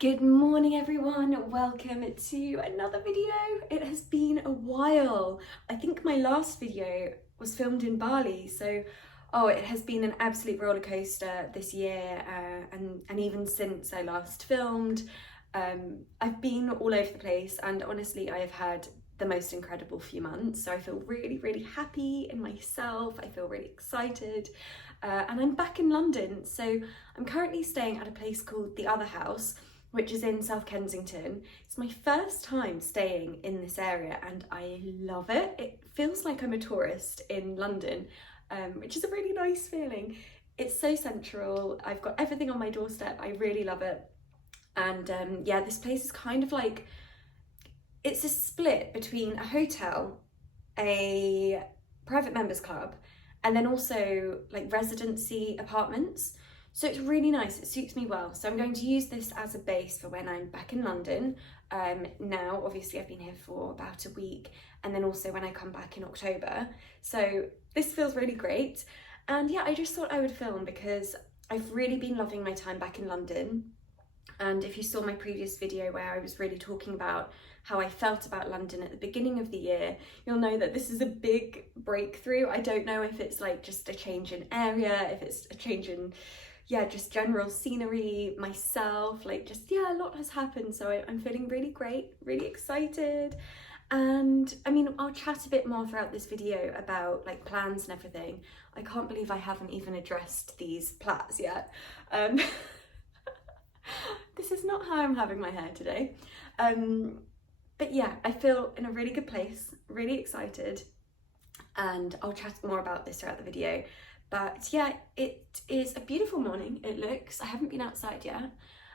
Good morning everyone, welcome to another video. It has been a while. I think my last video was filmed in Bali, so it has been an absolute roller coaster this year and even since I last filmed. I've been all over the place and honestly I have had the most incredible few months, so I feel really happy in myself. I feel really excited and I'm back in London, so I'm currently staying at a place called The Other House, which is in South Kensington. It's my first time staying in this area and I love it. It feels like I'm a tourist in London, which is a really nice feeling. It's so central, I've got everything on my doorstep, I really love it. And yeah, this place is kind of like, it's a split between a hotel, a private members club, and then also like residency apartments. So it's really nice, it suits me well. So I'm going to use this as a base for when I'm back in London. Now, obviously I've been here for about a week, and then also when I come back in October. So this feels really great. And yeah, I just thought I would film because I've really been loving my time back in London. And if you saw my previous video where I was really talking about how I felt about London at the beginning of the year, you'll know that this is a big breakthrough. I don't know if it's like just a change in area, if it's a change in just general scenery, myself, like just, a lot has happened. So I'm feeling really great, really excited. And I mean, I'll chat a bit more throughout this video about like plans and everything. I can't believe I haven't even addressed these plaits yet. This is not how I'm having my hair today. But yeah, I feel in a really good place, really excited. And I'll chat more about this throughout the video. But yeah, it is a beautiful morning, it looks. I haven't been outside yet,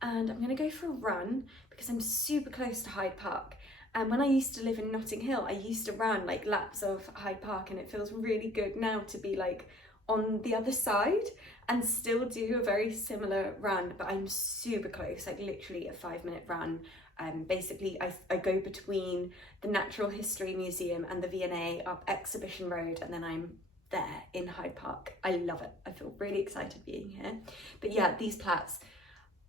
and I'm gonna go for a run because I'm super close to Hyde Park. And when I used to live in Notting Hill, I used to run like laps of Hyde Park, and it feels really good now to be like on the other side and still do a very similar run, but I'm super close, like literally a 5-minute run. Basically I go between the Natural History Museum and the V&A up Exhibition Road, and then I'm there in Hyde Park. I love it. I feel really excited being here. But yeah, these plaits,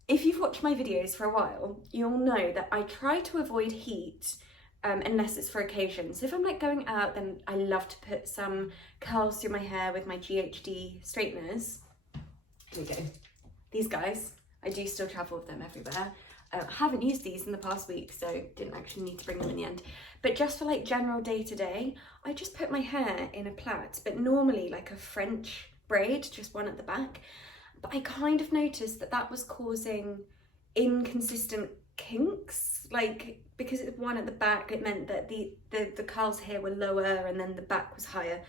if you've watched my videos for a while, you'll know that I try to avoid heat unless it's for occasion. So if I'm like going out, then I love to put some curls through my hair with my GHD straighteners. Here we go. These guys, I do still travel with them everywhere. I haven't used these in the past week, so didn't actually need to bring them in the end. But just for like general day-to-day, I just put my hair in a plait, but normally like a French braid, just one at the back. But I kind of noticed that that was causing inconsistent kinks, like because it's one at the back, it meant that the curls here were lower and then the back was higher.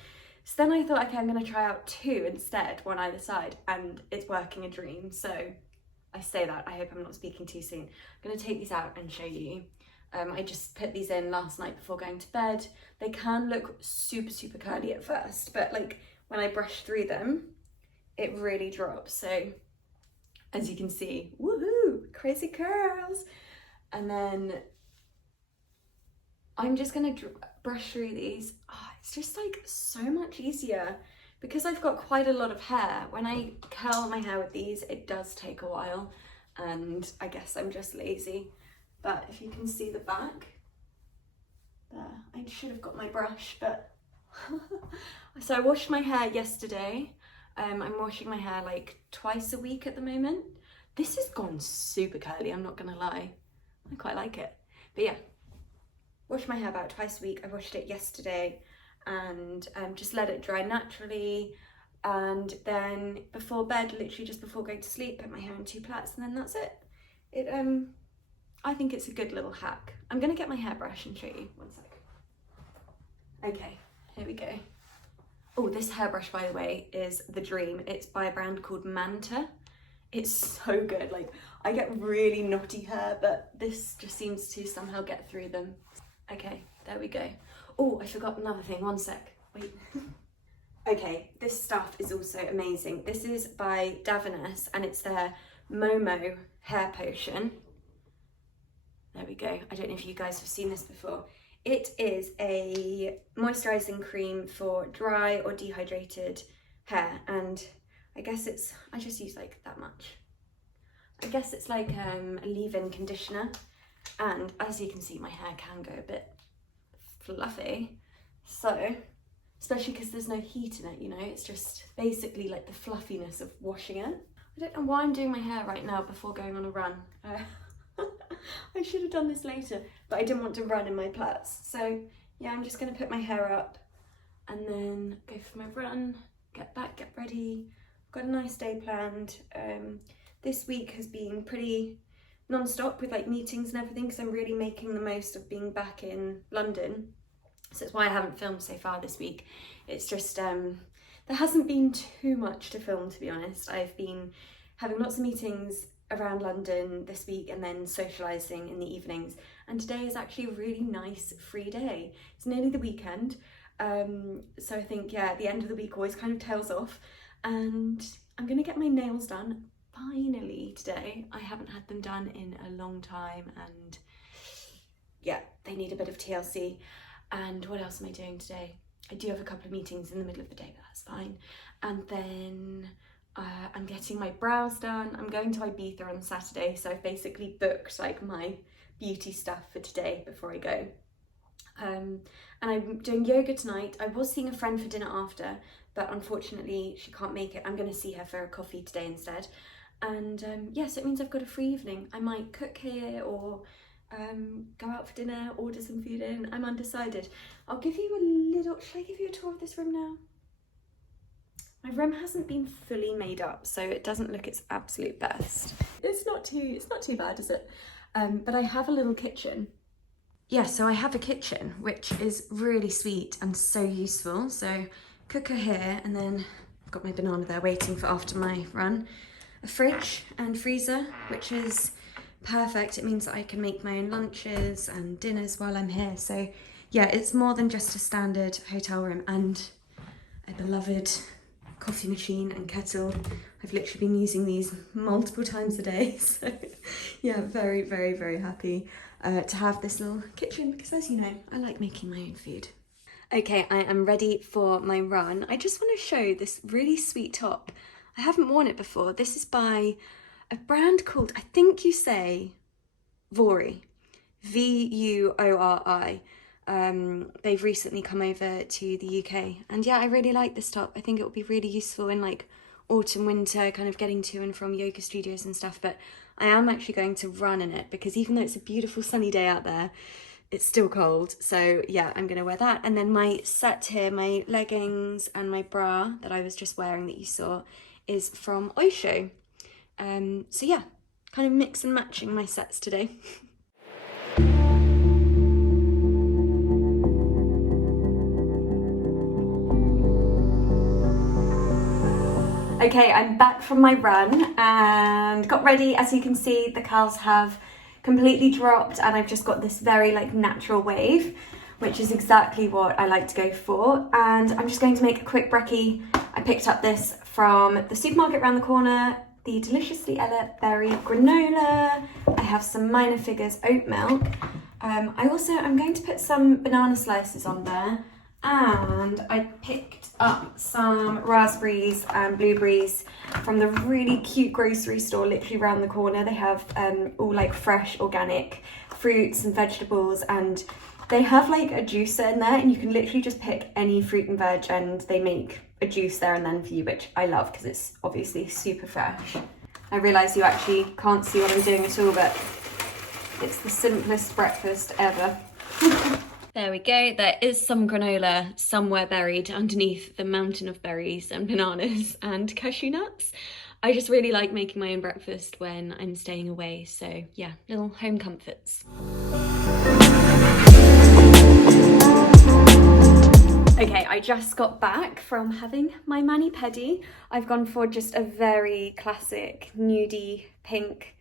So then I thought, okay, I'm gonna try out 2 instead, one either side, and it's working a dream. So I say that, I hope I'm not speaking too soon. I'm gonna take these out and show you. I just put these in last night before going to bed. They can look super curly at first, but like when I brush through them, it really drops. So as you can see, woohoo, crazy curls. And then I'm just gonna brush through these. It's just like so much easier because I've got quite a lot of hair. When I curl my hair with these, it does take a while, and I guess I'm just lazy. But if you can see the back, there, I should have got my brush, but so I washed my hair yesterday. I'm washing my hair like twice a week at the moment. This has gone super curly, I'm not gonna lie. I quite like it. But yeah, wash my hair about twice a week. I washed it yesterday and just let it dry naturally. And then before bed, literally just before going to sleep, put my hair in 2 plaits, and then that's it. I think it's a good little hack. I'm gonna get my hairbrush and show you, one sec. Okay, here we go. Oh, this hairbrush, by the way, is the dream. It's by a brand called Manta. It's so good. Like, I get really knotty hair, but this just seems to somehow get through them. Okay, there we go. Oh, I forgot another thing, one sec, wait. Okay, this stuff is also amazing. This is by Davines and it's their Momo hair potion. There we go. I don't know if you guys have seen this before. It is a moisturising cream for dry or dehydrated hair, and I guess I just use like that much. I guess it's like a leave-in conditioner, and as you can see my hair can go a bit fluffy, so especially because there's no heat in it, you know, it's just basically like the fluffiness of washing it. I don't know why I'm doing my hair right now before going on a run. I should have done this later, but I didn't want to run in my plaits. So yeah, I'm just going to put my hair up and then go for my run, get back, get ready. I've got a nice day planned. This week has been pretty non-stop with like meetings and everything, because I'm really making the most of being back in London. So that's why I haven't filmed so far this week. It's just, there hasn't been too much to film, to be honest. I've been having lots of meetings around London this week and then socialising in the evenings. And today is actually a really nice free day. It's nearly the weekend. So I think, yeah, at the end of the week always kind of tails off. And I'm gonna get my nails done finally today. I haven't had them done in a long time, and yeah, they need a bit of TLC. And what else am I doing today? I do have a couple of meetings in the middle of the day, but that's fine. And then I'm getting my brows done. I'm going to Ibiza on Saturday, so I've basically booked like my beauty stuff for today before I go. And I'm doing yoga tonight. I was seeing a friend for dinner after, but unfortunately she can't make it. I'm going to see her for a coffee today instead. And yeah, so it means I've got a free evening. I might cook here or go out for dinner, order some food in. I'm undecided. I'll give you a little, should I give you a tour of this room now? My room hasn't been fully made up, so it doesn't look its absolute best. It's not too bad, is it? But I have a little kitchen. Yeah, so I have a kitchen, which is really sweet and so useful. So cooker here, and then I've got my banana there waiting for after my run. A fridge and freezer, which is perfect. It means that I can make my own lunches and dinners while I'm here. So yeah, it's more than just a standard hotel room, and a beloved coffee machine and kettle. I've literally been using these multiple times a day. So yeah, very, very, very happy to have this little kitchen, because as you know, I like making my own food. Okay, I am ready for my run. I just want to show this really sweet top. I haven't worn it before. This is by a brand called, I think you say, Vuori, Vuori. They've recently come over to the UK, and yeah, I really like this top. I think it would be really useful in like autumn, winter, kind of getting to and from yoga studios and stuff. But I am actually going to run in it, because even though it's a beautiful sunny day out there, it's still cold. So yeah, I'm gonna wear that. And then my set here, my leggings and my bra that I was just wearing that you saw, is from Oysho. So yeah, kind of mix and matching my sets today. Okay, I'm back from my run and got ready. As you can see, the curls have completely dropped, and I've just got this very like natural wave, which is exactly what I like to go for. And I'm just going to make a quick brekkie. I picked up this from the supermarket around the corner, the Deliciously Ella Berry Granola. I have some Minor Figures oat milk. I'm going to put some banana slices on there, and I picked up some raspberries and blueberries from the really cute grocery store literally around the corner. They have all like fresh organic fruits and vegetables, and they have like a juicer in there, and you can literally just pick any fruit and veg and they make a juice there and then for you, which I love because it's obviously super fresh. I realise you actually can't see what I'm doing at all, but it's the simplest breakfast ever. There we go. There is some granola somewhere buried underneath the mountain of berries and bananas and cashew nuts. I just really like making my own breakfast when I'm staying away. So yeah, little home comforts. Okay, I just got back from having my mani-pedi. I've gone for just a very classic nudie pink.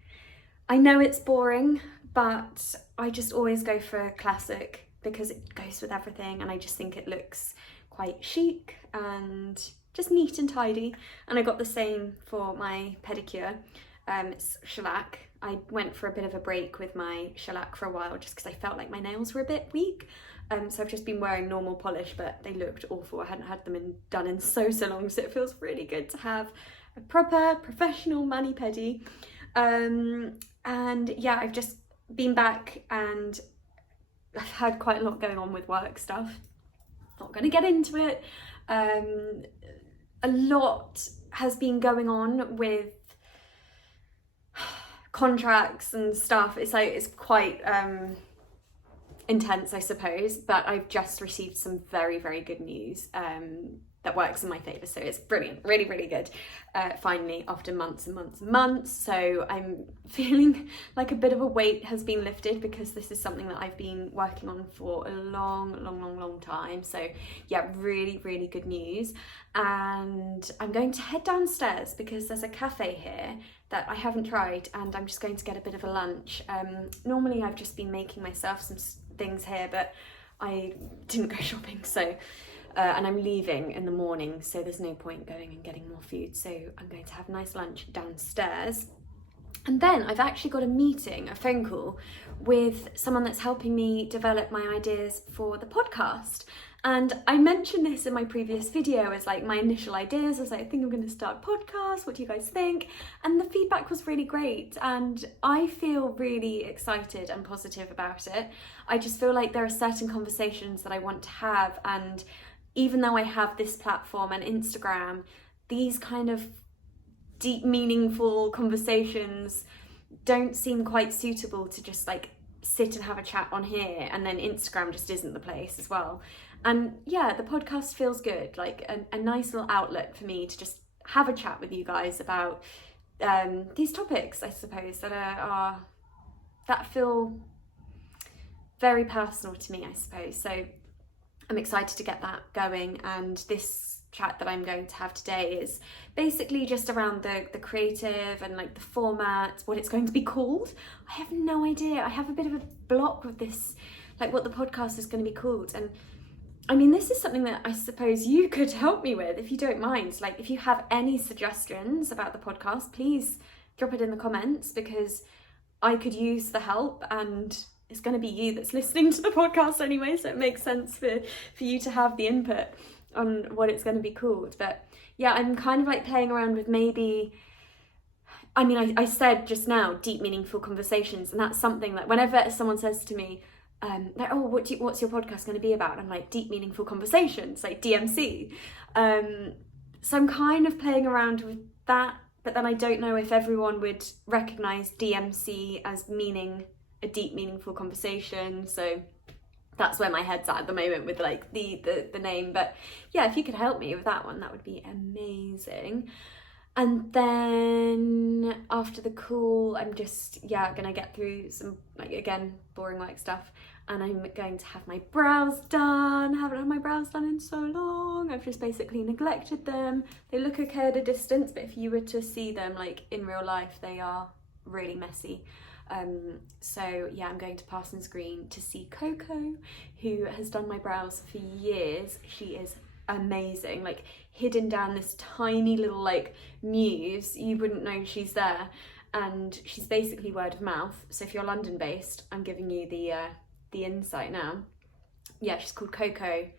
I know it's boring, but I just always go for classic because it goes with everything, and I just think it looks quite chic and just neat and tidy. And I got the same for my pedicure. It's shellac. I went for a bit of a break with my shellac for a while just because I felt like my nails were a bit weak. So I've just been wearing normal polish, but they looked awful. I hadn't had them done in so long, so it feels really good to have a proper professional mani-pedi. And yeah, I've just been back and I've had quite a lot going on with work stuff. Not going to get into it. A lot has been going on with contracts and stuff. It's quite intense, I suppose, but I've just received some very, very good news that works in my favour, so it's brilliant, really, really good, finally, after months and months and months. So I'm feeling like a bit of a weight has been lifted, because this is something that I've been working on for a long time. So yeah, really, really good news. And I'm going to head downstairs because there's a cafe here that I haven't tried, and I'm just going to get a bit of a lunch. Normally I've just been making myself some things here, but I didn't go shopping, so and I'm leaving in the morning, so there's no point going and getting more food, so I'm going to have a nice lunch downstairs. And then I've actually got a phone call with someone that's helping me develop my ideas for the podcast. And I mentioned this in my previous video as like my initial ideas. I was like, I think I'm going to start a podcast. What do you guys think? And the feedback was really great. And I feel really excited and positive about it. I just feel like there are certain conversations that I want to have. And even though I have this platform and Instagram, these kind of deep, meaningful conversations don't seem quite suitable to just like sit and have a chat on here, and then Instagram just isn't the place as well. And yeah, the podcast feels good, like a nice little outlet for me to just have a chat with you guys about these topics, I suppose, that feel very personal to me, I suppose. So I'm excited to get that going, and this chat that I'm going to have today is basically just around the creative and like the format, what it's going to be called. I have no idea. I have a bit of a block with this, like what the podcast is going to be called. And I mean, this is something that I suppose you could help me with if you don't mind. Like, if you have any suggestions about the podcast, please drop it in the comments, because I could use the help, and it's going to be you that's listening to the podcast anyway, so it makes sense for you to have the input on what it's going to be called. But yeah, I'm kind of like playing around with maybe, I mean, I said just now, deep, meaningful conversations, and that's something that whenever someone says to me, like, oh, what's your podcast going to be about? And I'm like, deep, meaningful conversations, like DMC. So I'm kind of playing around with that, but then I don't know if everyone would recognise DMC as meaning a deep, meaningful conversation. So that's where my head's at the moment with like the name. But yeah, if you could help me with that one, that would be amazing. And then after the call, I'm just, gonna get through some, like, again, boring work stuff, and I'm going to have my brows done. I haven't had my brows done in so long. I've just basically neglected them. They look okay at a distance, but if you were to see them like in real life, they are really messy. So yeah, I'm going to Parsons Green to see Coco, who has done my brows for years. She is amazing, like hidden down this tiny little like muse, you wouldn't know she's there, and she's basically word of mouth. So if you're London based, I'm giving you the insight now. Yeah, she's called Coco,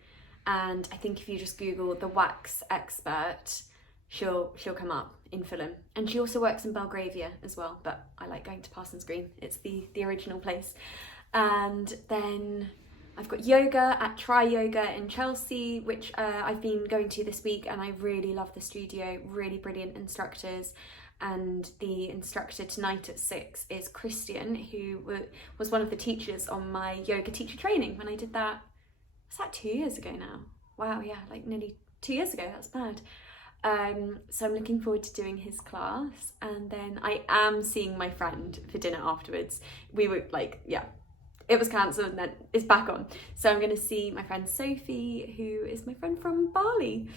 and I think if you just Google the wax expert, she'll come up in Fulham. And she also works in Belgravia as well, but I like going to Parsons Green. It's the original place. And then I've got yoga at Try Yoga in Chelsea, which I've been going to this week, and I really love the studio, really brilliant instructors. And the instructor tonight at 6 is Christian, who was one of the teachers on my yoga teacher training when I did that. Was that 2 years ago now? Wow, yeah, like nearly 2 years ago, that's mad. So I'm looking forward to doing his class, and then I am seeing my friend for dinner afterwards. We were like, yeah, it was cancelled and then it's back on. So I'm going to see my friend Sophie, who is my friend from Bali.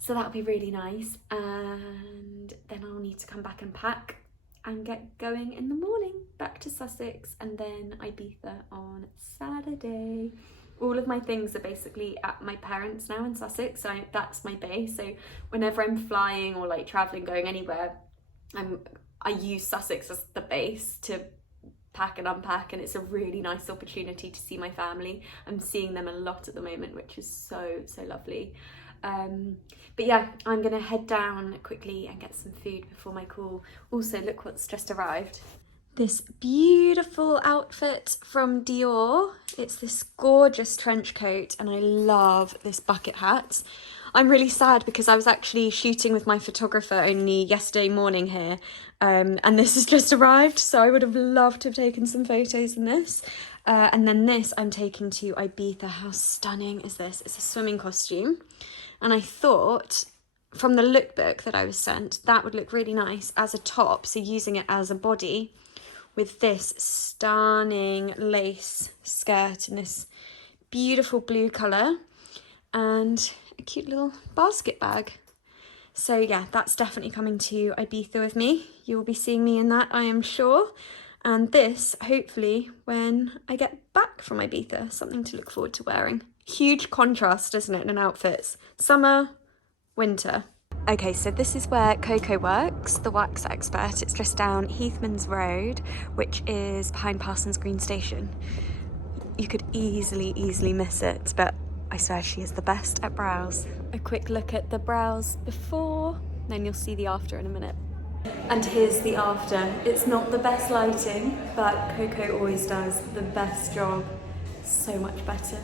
So that'll be really nice. And then I'll need to come back and pack and get going in the morning, back to Sussex, and then Ibiza on Saturday. All of my things are basically at my parents' now in Sussex, so that's my base. So whenever I'm flying or like traveling, going anywhere, I use Sussex as the base to pack and unpack, and it's a really nice opportunity to see my family. I'm seeing them a lot at the moment, which is so lovely. But yeah, I'm gonna head down quickly and get some food before my call. Also, look what's just arrived. This beautiful outfit from Dior. It's this gorgeous trench coat and I love this bucket hat. I'm really sad because I was actually shooting with my photographer only yesterday morning here, and this has just arrived, so I would have loved to have taken some photos in this. And then this I'm taking to Ibiza. How stunning is this? It's a swimming costume. And I thought, from the lookbook that I was sent, that would look really nice as a top, so using it as a body with this stunning lace skirt in this beautiful blue colour and a cute little basket bag. So yeah, that's definitely coming to Ibiza with me. You will be seeing me in that, I am sure. And this, hopefully, when I get back from Ibiza, something to look forward to wearing. Huge contrast, isn't it, in outfits? Summer, winter. Okay, so this is where Coco works, the wax expert. It's just down Heathman's Road, which is behind Parsons Green Station. You could easily miss it, but I swear she is the best at brows. A quick look at the brows before, then you'll see the after in a minute. And here's the after. It's not the best lighting, but Coco always does the best job. So much better.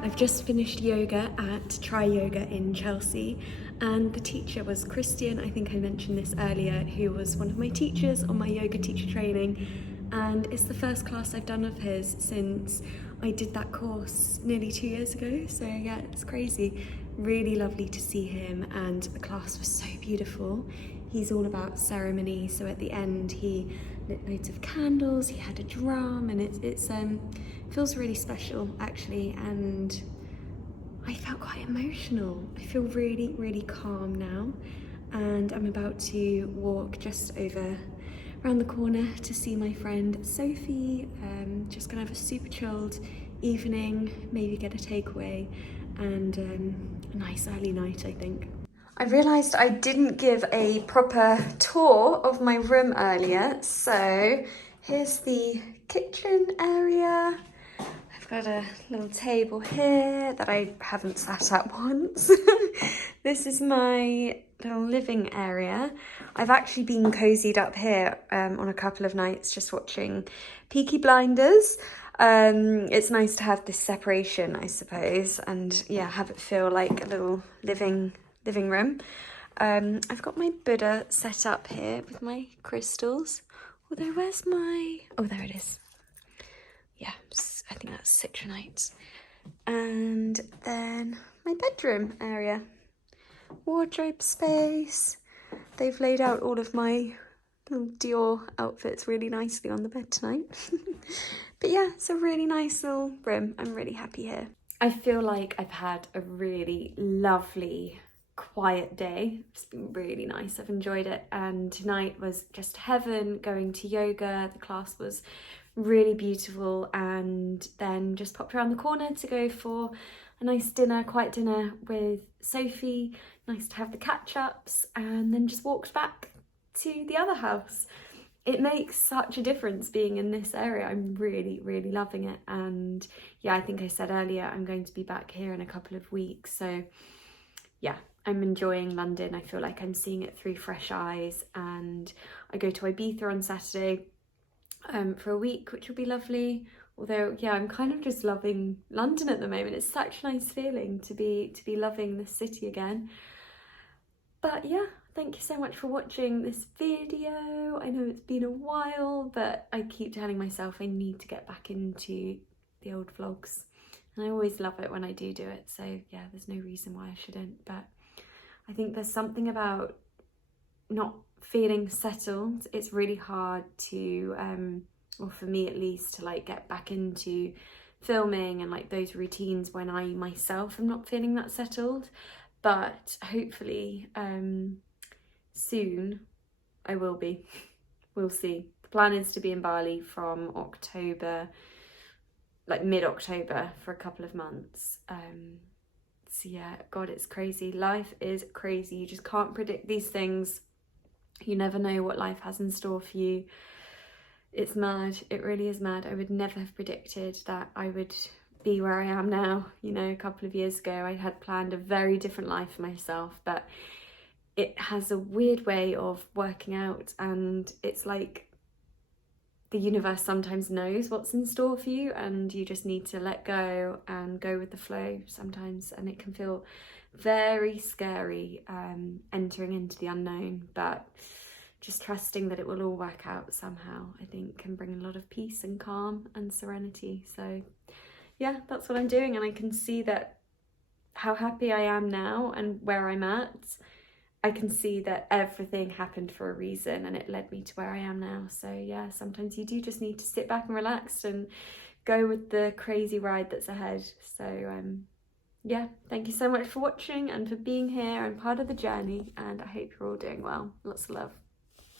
I've just finished yoga at Try Yoga in Chelsea, and the teacher was Christian. I think I mentioned this earlier, who was one of my teachers on my yoga teacher training, and it's the first class I've done of his since I did that course nearly 2 years ago. So yeah, it's crazy. Really lovely to see him, and the class was so beautiful. He's all about ceremony, so at the end he lit loads of candles, he had a drum, and it feels really special actually, and I felt quite emotional. I feel really calm now, and I'm about to walk just over around the corner to see my friend Sophie. Just gonna have a super chilled evening, maybe get a takeaway, and a nice early night, I think. I realised I didn't give a proper tour of my room earlier, so here's the kitchen area. I've got a little table here that I haven't sat at once. This is my little living area. I've actually been cozied up here on a couple of nights just watching Peaky Blinders. It's nice to have this separation, I suppose, and yeah, have it feel like a little living room. I've got my Buddha set up here with my crystals. Although where's my... oh, there it is. Yeah, I think that's citronite. And then my bedroom area. Wardrobe space. They've laid out all of my little Dior outfits really nicely on the bed tonight. But yeah, it's a really nice little room. I'm really happy here. I feel like I've had a really lovely quiet day. It's been really nice. I've enjoyed it, and tonight was just heaven. Going to yoga, the class was really beautiful, and then just popped around the corner to go for a nice dinner, quiet dinner with Sophie. Nice to have the catch-ups, and then just walked back to the other house. It makes such a difference being in this area. I'm really loving it, and yeah, I think I said earlier I'm going to be back here in a couple of weeks, so yeah, I'm enjoying London. I feel like I'm seeing it through fresh eyes, and I go to Ibiza on Saturday for a week, which will be lovely. Although yeah, I'm kind of just loving London at the moment. It's such a nice feeling to be loving this city again. But yeah, thank you so much for watching this video. I know it's been a while, but I keep telling myself I need to get back into the old vlogs. And I always love it when I do it, so yeah, there's no reason why I shouldn't. But I think there's something about not feeling settled. It's really hard to, or for me at least, to like get back into filming and like those routines when I myself am not feeling that settled. But hopefully soon I will be. We'll see. The plan is to be in Bali from October, like mid-October, for a couple of months. So yeah, God, it's crazy. Life is crazy. You just can't predict these things. You never know what life has in store for you. It's mad. It really is mad. I would never have predicted that I would be where I am now. You know, a couple of years ago, I had planned a very different life for myself, but it has a weird way of working out, and it's like the universe sometimes knows what's in store for you, and you just need to let go and go with the flow sometimes. And it can feel very scary entering into the unknown, but just trusting that it will all work out somehow, I think, can bring a lot of peace and calm and serenity. So yeah, that's what I'm doing, and I can see that how happy I am now and where I'm at. I can see that everything happened for a reason, and it led me to where I am now. So yeah, sometimes you do just need to sit back and relax and go with the crazy ride that's ahead. So yeah, thank you so much for watching and for being here and part of the journey, and I hope you're all doing well. Lots of love.